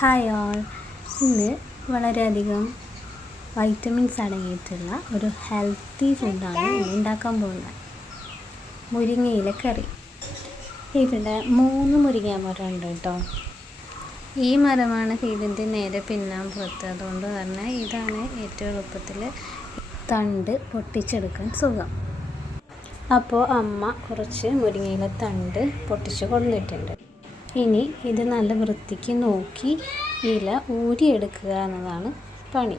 Hi all. ഇന്ന് വളരെയധികം vitamins അടങ്ങിയിട്ടുള്ള ഒരു ഹെൽത്തി ഫുഡാണ് ഉണ്ടാക്കാൻ പോകുന്നത്. മുരിങ്ങയില കറി. ഇവിടെ 3 മുരിങ്ങ മരം ഉണ്ട് കേട്ടോ. ഈ മരമാണ് വീടിൻ്റെ നേരെ പിന്നാമ്പുറത്ത്. അതുകൊണ്ട് തന്നെ ഇതാണ് ഏറ്റവും എളുപ്പത്തിൽ തണ്ട് പൊട്ടിച്ചെടുക്കാൻ സുഖം. അപ്പോൾ അമ്മ കുറച്ച് മുരിങ്ങയില തണ്ട് പൊട്ടിച്ച് കൊണ്ടുവന്നിട്ടുണ്ട്. ഇനി ഇത് നല്ല വൃത്തിക്ക് നോക്കി ഇല ഊരിയെടുക്കുക എന്നതാണ് പണി.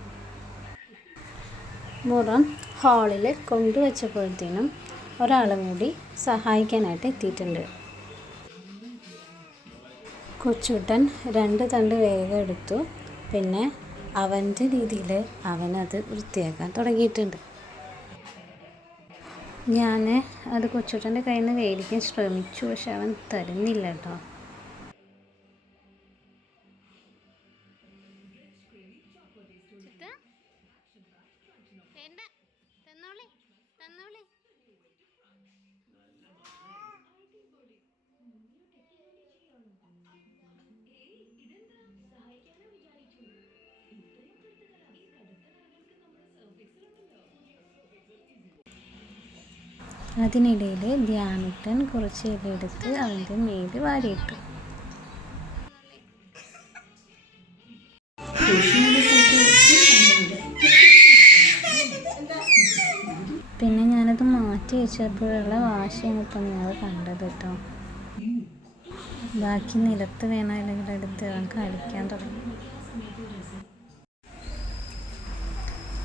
മുറം ഹാളിൽ കൊണ്ടുവച്ചപ്പോഴത്തേനും ഒരാളും കൂടി സഹായിക്കാനായിട്ട് എത്തിയിട്ടുണ്ട്. കൊച്ചുട്ടൻ 2 തണ്ട് വേഗം എടുത്തു. പിന്നെ അവൻ്റെ രീതിയിൽ അവനത് വൃത്തിയാക്കാൻ തുടങ്ങിയിട്ടുണ്ട്. ഞാൻ അത് കൊച്ചുട്ടൻ്റെ കയ്യിൽ നിന്ന് മേടിക്കാൻ ശ്രമിച്ചു, പക്ഷെ അവൻ തരുന്നില്ല കേട്ടോ. അതിനിടയിൽ ധ്യാനുട്ടൻ കുറച്ച് ഇല എടുത്ത് അവൻ്റെ മേല് വാരിയിട്ടു. പിന്നെ ഞാനത് മാറ്റി വെച്ചപ്പോഴുള്ള വാശിയാണ് ഇപ്പോൾ നിങ്ങൾ കണ്ടത് കേട്ടോ. ബാക്കി നിലത്ത് വീണ ഇലകളെടുത്ത് അവൻ കളിക്കാൻ തുടങ്ങി.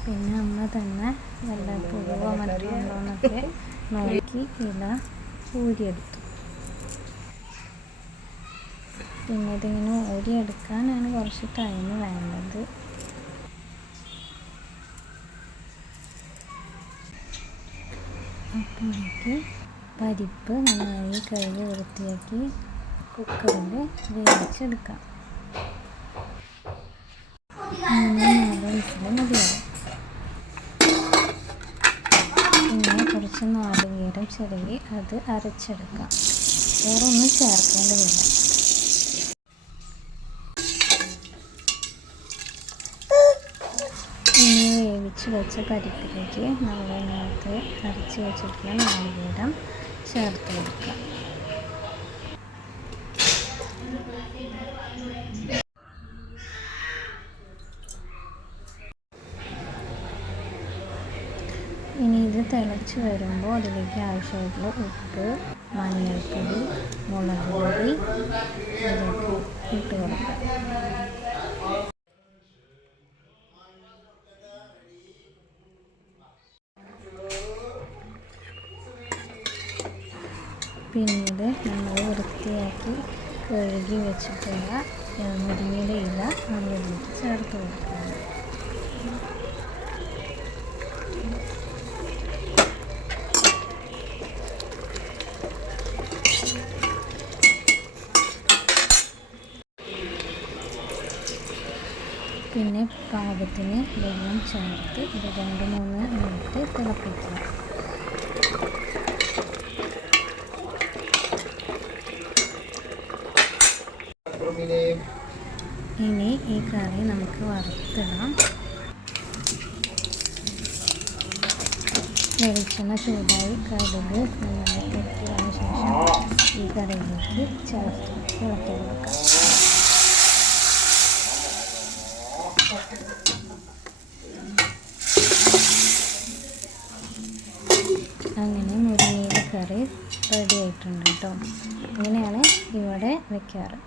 പിന്നെ അമ്മ തന്നെ വല്ല പുഴുവോ മറ്റോ ഉണ്ടോയെന്നൊക്കെ നോക്കി ഇല ഊരിയെടുത്തു. പിന്നെ ഇതിങ്ങനെ ഊരിയെടുക്കാനാണ് കുറച്ച് ടൈം വേണ്ടത്. അപ്പോഴേക്ക് പരിപ്പ് നന്നായി കഴുകി വൃത്തിയാക്കി കുക്കറിൽ വേവിച്ചെടുക്കാം. 3-4 വിസിൽ മതിയാവും. പിന്നെ കുറച്ച് നാളികേരം ചിരകി അത് അരച്ചെടുക്കാം. വേറെ ഒന്നും ചേർക്കേണ്ടതില്ല. ഇനി വേവിച്ച് വെച്ച പരിപ്പിലേക്ക് നമ്മൾ നേരത്തെ അരച്ച് വെച്ചിട്ടുള്ള നാളികേരം ചേർത്ത് കൊടുക്കാം. ഇനി ഇത് തിളച്ച് വരുമ്പോൾ അതിലേക്ക് ആവശ്യമായിട്ടുള്ള ഉപ്പ്, മഞ്ഞൾപ്പൊടി, മുളക് പൊടി ഇതൊക്കെ ഇട്ട് കൊടുക്കാം. പിന്നീട് നമ്മൾ വൃത്തിയാക്കി കഴുകി വെച്ചിട്ടുള്ള മുരിങ്ങയുടെ ഇല അതിലേക്ക് ചേർത്ത് കൊടുക്കുക. പിന്നെ പാകത്തിന് വെള്ളം ചേർത്ത് ഒരു 2-3 മിനിറ്റ് തിളപ്പിക്കുക. ഇനി ഈ കറി നമുക്ക് വറുത്തിടാം. വെളിച്ചെണ്ണ ചൂടായി കടുക് നന്നായി പൊട്ടിയതിന് ശേഷം ഈ കറിയിലേക്ക് ചേർത്ത് ഇളക്കി കൊടുക്കാം. അങ്ങനെ മുരിങ്ങയില കറി റെഡി ആയിട്ടുണ്ട് കേട്ടോ. ഇങ്ങനെയാണ് ഇവിടെ വെക്കാറ്.